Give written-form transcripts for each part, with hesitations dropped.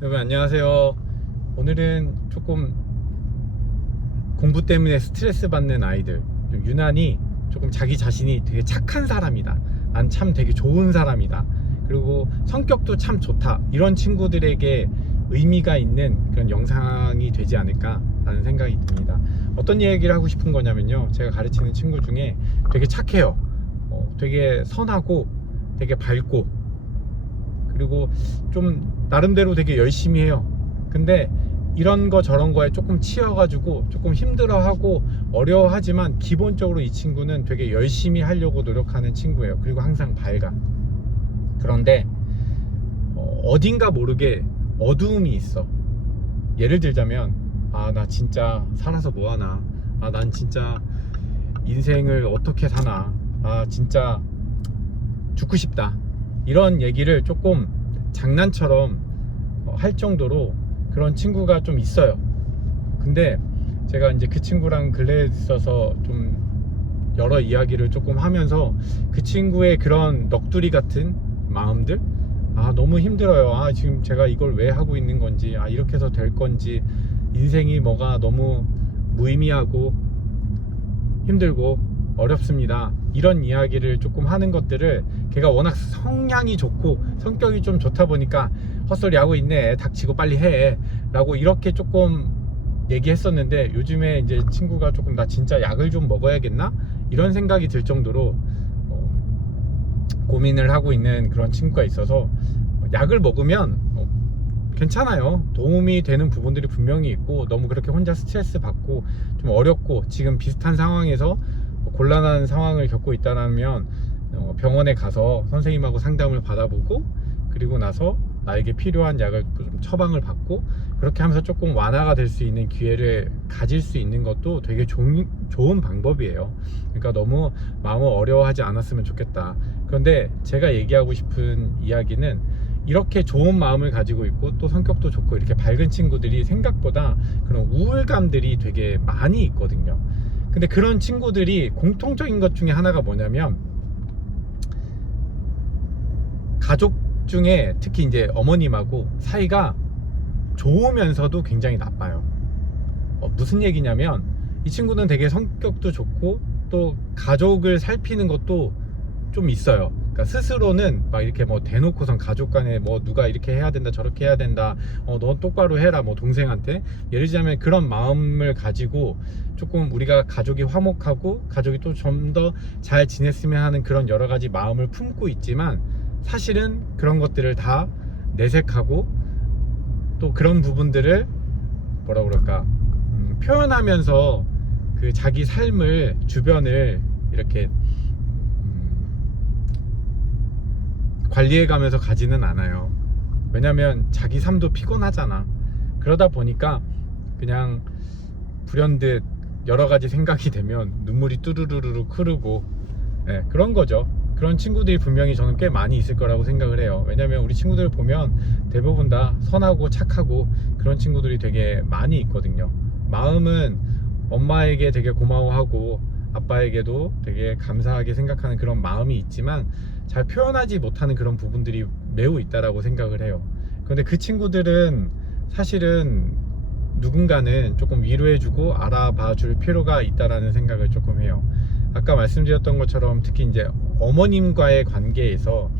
여러분 안녕하세요. 오늘은 조금 공부 때문에 스트레스 받는 아이들, 좀 유난히 조금 자기 자신이 되게 착한 사람이다, 난 참 되게 좋은 사람이다, 그리고 성격도 참 좋다, 이런 친구들에게 의미가 있는 그런 영상이 되지 않을까 라는 생각이 듭니다. 어떤 얘기를 하고 싶은 거냐면요, 제가 가르치는 친구 중에 되게 착해요. 되게 선하고 되게 밝고, 그리고 좀 나름대로 되게 열심히 해요. 근데 이런 거 저런 거에 조금 치여가지고 조금 힘들어하고 어려워하지만, 기본적으로 이 친구는 되게 열심히 하려고 노력하는 친구예요. 그리고 항상 밝아. 그런데 어딘가 모르게 어두움이 있어. 예를 들자면, 나 진짜 살아서 뭐하나, 난 진짜 인생을 어떻게 사나, 진짜 죽고 싶다, 이런 얘기를 조금 장난처럼 할 정도로 그런 친구가 좀 있어요. 근데 제가 이제 그 친구랑 근래에 있어서 좀 여러 이야기를 조금 하면서 그 친구의 그런 넋두리 같은 마음들, 너무 힘들어요, 지금 제가 이걸 왜 하고 있는 건지, 이렇게 해서 될 건지, 인생이 뭐가 너무 무의미하고 힘들고 어렵습니다, 이런 이야기를 조금 하는 것들을, 걔가 워낙 성향이 좋고 성격이 좀 좋다 보니까 헛소리 하고 있네, 닥치고 빨리 해 라고 이렇게 조금 얘기했었는데, 요즘에 이제 친구가 조금 나 진짜 약을 좀 먹어야겠나 이런 생각이 들 정도로 고민을 하고 있는 그런 친구가 있어서, 약을 먹으면 괜찮아요. 도움이 되는 부분들이 분명히 있고, 너무 그렇게 혼자 스트레스 받고 좀 어렵고 지금 비슷한 상황에서 곤란한 상황을 겪고 있다면 병원에 가서 선생님하고 상담을 받아보고, 그리고 나서 나에게 필요한 약을 좀 처방을 받고, 그렇게 하면서 조금 완화가 될 수 있는 기회를 가질 수 있는 것도 되게 좋은 방법이에요. 그러니까 너무 마음을 어려워하지 않았으면 좋겠다. 그런데 제가 얘기하고 싶은 이야기는, 이렇게 좋은 마음을 가지고 있고 또 성격도 좋고 이렇게 밝은 친구들이 생각보다 그런 우울감들이 되게 많이 있거든요. 근데 그런 친구들이 공통적인 것 중에 하나가 뭐냐면, 가족 중에 특히 이제 어머님하고 사이가 좋으면서도 굉장히 나빠요. 무슨 얘기냐면, 이 친구는 되게 성격도 좋고 또 가족을 살피는 것도 좀 있어요. 그러니까 스스로는 막 이렇게 뭐 대놓고선 가족 간에 뭐 누가 이렇게 해야 된다 저렇게 해야 된다, 너 똑바로 해라, 뭐 동생한테 예를 들자면 그런 마음을 가지고 조금 우리가 가족이 화목하고 가족이 또 좀 더 잘 지냈으면 하는 그런 여러 가지 마음을 품고 있지만, 사실은 그런 것들을 다 내색하고 또 그런 부분들을 뭐라 그럴까, 표현하면서 그 자기 삶을, 주변을 이렇게 관리해 가면서 가지는 않아요. 왜냐면 자기 삶도 피곤하잖아. 그러다 보니까 그냥 불현듯 여러 가지 생각이 되면 눈물이 뚜루루루 흐르고, 그런 거죠. 그런 친구들이 분명히 저는 꽤 많이 있을 거라고 생각을 해요. 왜냐면 우리 친구들을 보면 대부분 다 선하고 착하고 그런 친구들이 되게 많이 있거든요. 마음은 엄마에게 되게 고마워하고 아빠에게도 되게 감사하게 생각하는 그런 마음이 있지만, 잘 표현하지 못하는 그런 부분들이 매우 있다라고 생각을 해요. 그런데 그 친구들은 사실은 누군가는 조금 위로해주고 알아봐 줄 필요가 있다라는 생각을 조금 해요. 아까 말씀드렸던 것처럼 특히 이제 어머님과의 관계에서,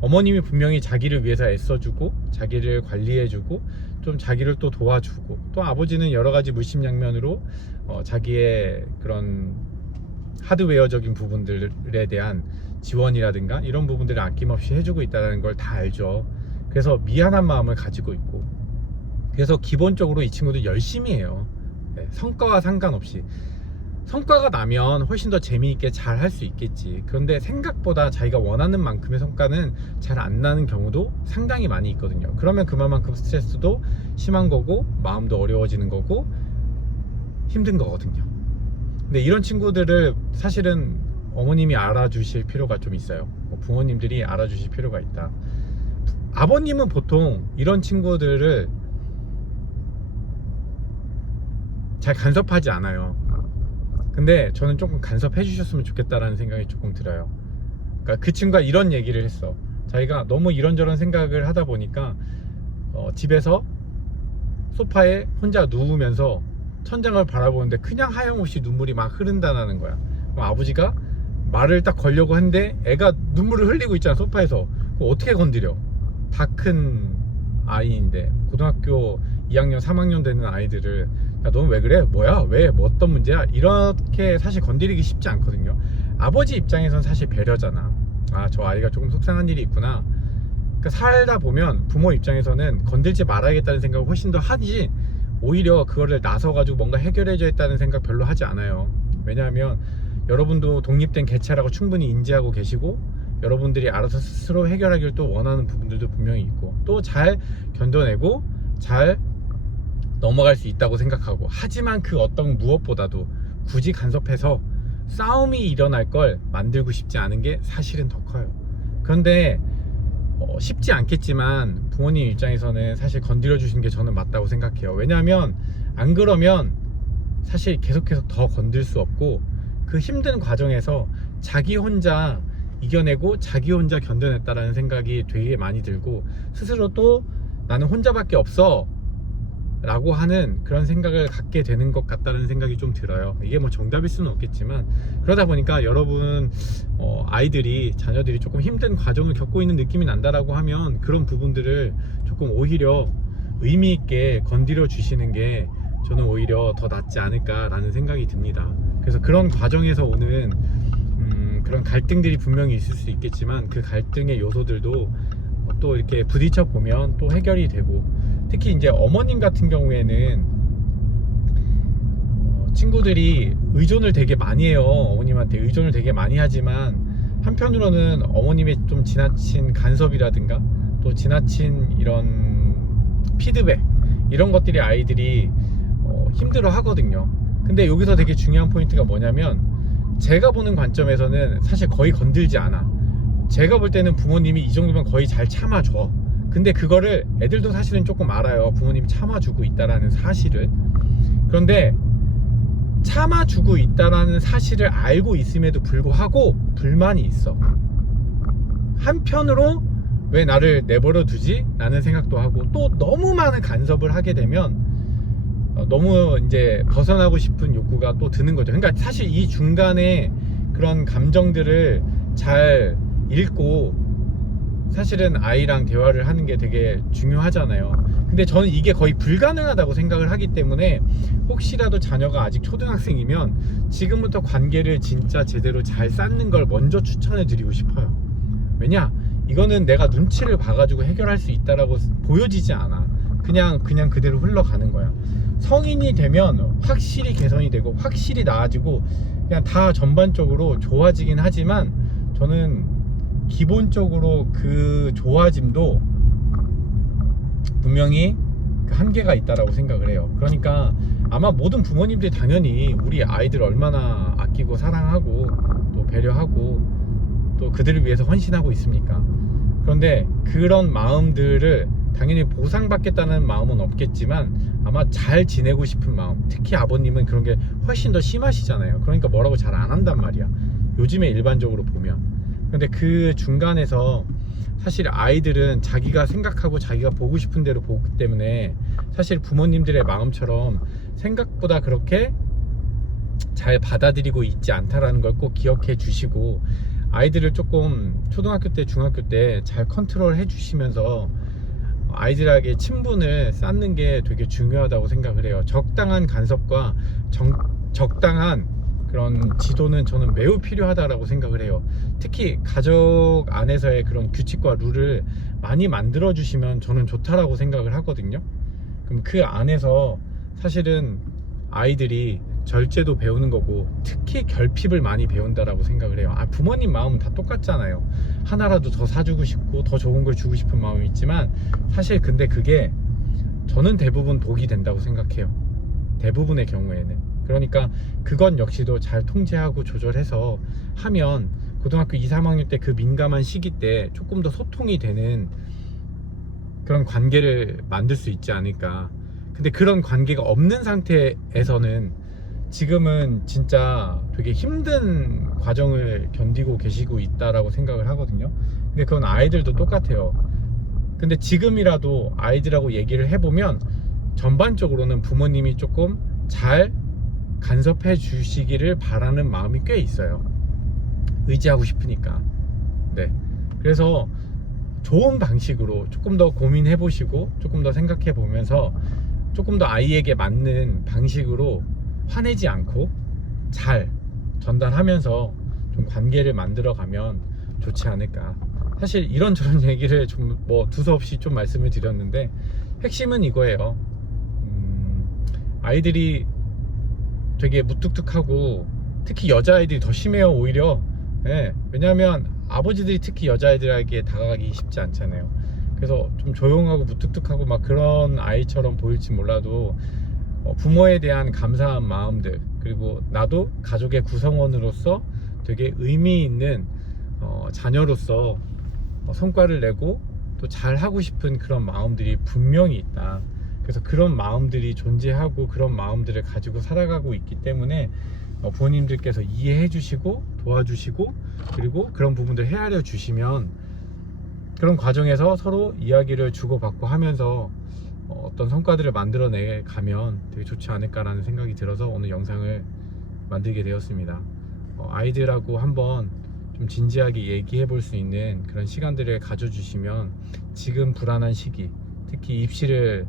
어머님이 분명히 자기를 위해서 애써주고 자기를 관리해주고 좀 자기를 또 도와주고, 또 아버지는 여러 가지 물심양면으로 자기의 그런 하드웨어적인 부분들에 대한 지원이라든가 이런 부분들을 아낌없이 해주고 있다는 걸 다 알죠. 그래서 미안한 마음을 가지고 있고, 그래서 기본적으로 이 친구들 열심히 해요. 성과와 상관없이. 성과가 나면 훨씬 더 재미있게 잘 할 수 있겠지. 그런데 생각보다 자기가 원하는 만큼의 성과는 잘 안 나는 경우도 상당히 많이 있거든요. 그러면 그만큼 스트레스도 심한 거고 마음도 어려워지는 거고 힘든 거거든요. 근데 이런 친구들을 사실은 어머님이 알아주실 필요가 좀 있어요. 부모님들이 알아주실 필요가 있다. 아버님은 보통 이런 친구들을 잘 간섭하지 않아요. 근데 저는 조금 간섭해 주셨으면 좋겠다라는 생각이 조금 들어요. 그러니까 그 친구가 이런 얘기를 했어. 자기가 너무 이런저런 생각을 하다 보니까 집에서 소파에 혼자 누우면서 천장을 바라보는데 그냥 하염없이 눈물이 막 흐른다는 거야. 그럼 아버지가 말을 딱 걸려고 하는데 애가 눈물을 흘리고 있잖아, 소파에서. 그거 어떻게 건드려? 다 큰 아이인데, 고등학교 2학년 3학년 되는 아이들을 야 너는 왜 그래? 뭐야? 왜? 뭐 어떤 문제야? 이렇게 사실 건드리기 쉽지 않거든요. 아버지 입장에선 사실 배려잖아. 아, 저 아이가 조금 속상한 일이 있구나. 그러니까 살다 보면 부모 입장에서는 건들지 말아야겠다는 생각을 훨씬 더 하지, 오히려 그거를 나서가지고 뭔가 해결해줘야겠다는 생각 별로 하지 않아요. 왜냐하면 여러분도 독립된 개체라고 충분히 인지하고 계시고, 여러분들이 알아서 스스로 해결하기를 또 원하는 부분들도 분명히 있고, 또 잘 견뎌내고 잘 넘어갈 수 있다고 생각하고, 하지만 그 어떤 무엇보다도 굳이 간섭해서 싸움이 일어날 걸 만들고 싶지 않은 게 사실은 더 커요. 그런데 쉽지 않겠지만 부모님 입장에서는 사실 건드려 주신 게 저는 맞다고 생각해요. 왜냐하면 안 그러면 사실 계속해서 더 건들 수 없고, 그 힘든 과정에서 자기 혼자 이겨내고 자기 혼자 견뎌냈다라는 생각이 되게 많이 들고, 스스로 또 나는 혼자밖에 없어 라고 하는 그런 생각을 갖게 되는 것 같다는 생각이 좀 들어요. 이게 뭐 정답일 수는 없겠지만, 그러다 보니까 여러분 아이들이, 자녀들이 조금 힘든 과정을 겪고 있는 느낌이 난다라고 하면 그런 부분들을 조금 오히려 의미 있게 건드려 주시는 게 저는 오히려 더 낫지 않을까라는 생각이 듭니다. 그래서 그런 과정에서 오는 그런 갈등들이 분명히 있을 수 있겠지만, 그 갈등의 요소들도 또 이렇게 부딪혀 보면 또 해결이 되고, 특히 이제 어머님 같은 경우에는 친구들이 의존을 되게 많이 해요. 어머님한테 의존을 되게 많이 하지만, 한편으로는 어머님의 좀 지나친 간섭이라든가 또 지나친 이런 피드백, 이런 것들이 아이들이 힘들어 하거든요. 근데 여기서 되게 중요한 포인트가 뭐냐면, 제가 보는 관점에서는 사실 거의 건들지 않아. 제가 볼 때는 부모님이 이 정도면 거의 잘 참아줘. 근데 그거를 애들도 사실은 조금 알아요. 부모님이 참아주고 있다라는 사실을. 그런데 참아주고 있다라는 사실을 알고 있음에도 불구하고 불만이 있어. 한편으로 왜 나를 내버려 두지? 라는 생각도 하고, 또 너무 많은 간섭을 하게 되면 너무 이제 벗어나고 싶은 욕구가 또 드는 거죠. 그러니까 사실 이 중간에 그런 감정들을 잘 읽고 사실은 아이랑 대화를 하는 게 되게 중요하잖아요. 근데 저는 이게 거의 불가능하다고 생각을 하기 때문에, 혹시라도 자녀가 아직 초등학생이면 지금부터 관계를 진짜 제대로 잘 쌓는 걸 먼저 추천해 드리고 싶어요. 왜냐? 이거는 내가 눈치를 봐가지고 해결할 수 있다라고 보여지지 않아. 그냥 그대로 흘러가는 거야. 성인이 되면 확실히 개선이 되고 확실히 나아지고 그냥 다 전반적으로 좋아지긴 하지만, 저는 기본적으로 그 좋아짐도 분명히 그 한계가 있다라고 생각을 해요. 그러니까 아마 모든 부모님들이 당연히 우리 아이들 얼마나 아끼고 사랑하고 또 배려하고 또 그들을 위해서 헌신하고 있습니까? 그런데 그런 마음들을 당연히 보상받겠다는 마음은 없겠지만, 아마 잘 지내고 싶은 마음, 특히 아버님은 그런 게 훨씬 더 심하시잖아요. 그러니까 뭐라고 잘 안 한단 말이야, 요즘에 일반적으로 보면. 근데 그 중간에서 사실 아이들은 자기가 생각하고 자기가 보고 싶은 대로 보기 때문에, 사실 부모님들의 마음처럼 생각보다 그렇게 잘 받아들이고 있지 않다라는 걸 꼭 기억해 주시고, 아이들을 조금 초등학교 때 중학교 때 잘 컨트롤 해 주시면서 아이들에게 친분을 쌓는 게 되게 중요하다고 생각을 해요. 적당한 간섭과 적당한 그런 지도는 저는 매우 필요하다라고 생각을 해요. 특히 가족 안에서의 그런 규칙과 룰을 많이 만들어 주시면 저는 좋다라고 생각을 하거든요. 그럼 그 안에서 사실은 아이들이 절제도 배우는 거고, 특히 결핍을 많이 배운다라고 생각을 해요. 부모님 마음은 다 똑같잖아요. 하나라도 더 사주고 싶고 더 좋은 걸 주고 싶은 마음이 있지만, 사실 근데 그게 저는 대부분 독이 된다고 생각해요. 대부분의 경우에는. 그러니까 그건 역시도 잘 통제하고 조절해서 하면 고등학교 2, 3학년 때 그 민감한 시기 때 조금 더 소통이 되는 그런 관계를 만들 수 있지 않을까. 근데 그런 관계가 없는 상태에서는 지금은 진짜 되게 힘든 과정을 견디고 계시고 있다라고 생각을 하거든요. 근데 그건 아이들도 똑같아요. 근데 지금이라도 아이들하고 얘기를 해보면 전반적으로는 부모님이 조금 잘 간섭해 주시기를 바라는 마음이 꽤 있어요. 의지하고 싶으니까. 네. 그래서 좋은 방식으로 조금 더 고민해 보시고 조금 더 생각해 보면서 조금 더 아이에게 맞는 방식으로 화내지 않고 잘 전달하면서 좀 관계를 만들어 가면 좋지 않을까. 사실 이런저런 얘기를 좀 뭐 두서없이 좀 말씀을 드렸는데 핵심은 이거예요. 아이들이 되게 무뚝뚝하고 특히 여자아이들이 더 심해요, 오히려. 예, 왜냐하면 아버지들이 특히 여자아이들에게 다가가기 쉽지 않잖아요. 그래서 좀 조용하고 무뚝뚝하고 막 그런 아이처럼 보일지 몰라도 부모에 대한 감사한 마음들, 그리고 나도 가족의 구성원으로서 되게 의미 있는 자녀로서 성과를 내고 또 잘하고 싶은 그런 마음들이 분명히 있다. 그래서 그런 마음들이 존재하고 그런 마음들을 가지고 살아가고 있기 때문에 부모님들께서 이해해 주시고 도와주시고 그리고 그런 부분들 헤아려 주시면 그런 과정에서 서로 이야기를 주고받고 하면서 어떤 성과들을 만들어내 가면 되게 좋지 않을까라는 생각이 들어서 오늘 영상을 만들게 되었습니다. 아이들하고 한번 좀 진지하게 얘기해 볼 수 있는 그런 시간들을 가져주시면 지금 불안한 시기, 특히 입시를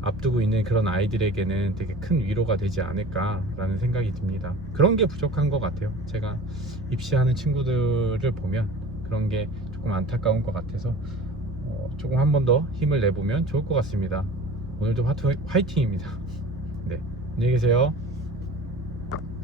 앞두고 있는 그런 아이들에게는 되게 큰 위로가 되지 않을까라는 생각이 듭니다. 그런 게 부족한 것 같아요. 제가 입시하는 친구들을 보면 그런 게 조금 안타까운 것 같아서 조금 한 번 더 힘을 내보면 좋을 것 같습니다. 오늘도 화이팅입니다. 네, 안녕히 계세요.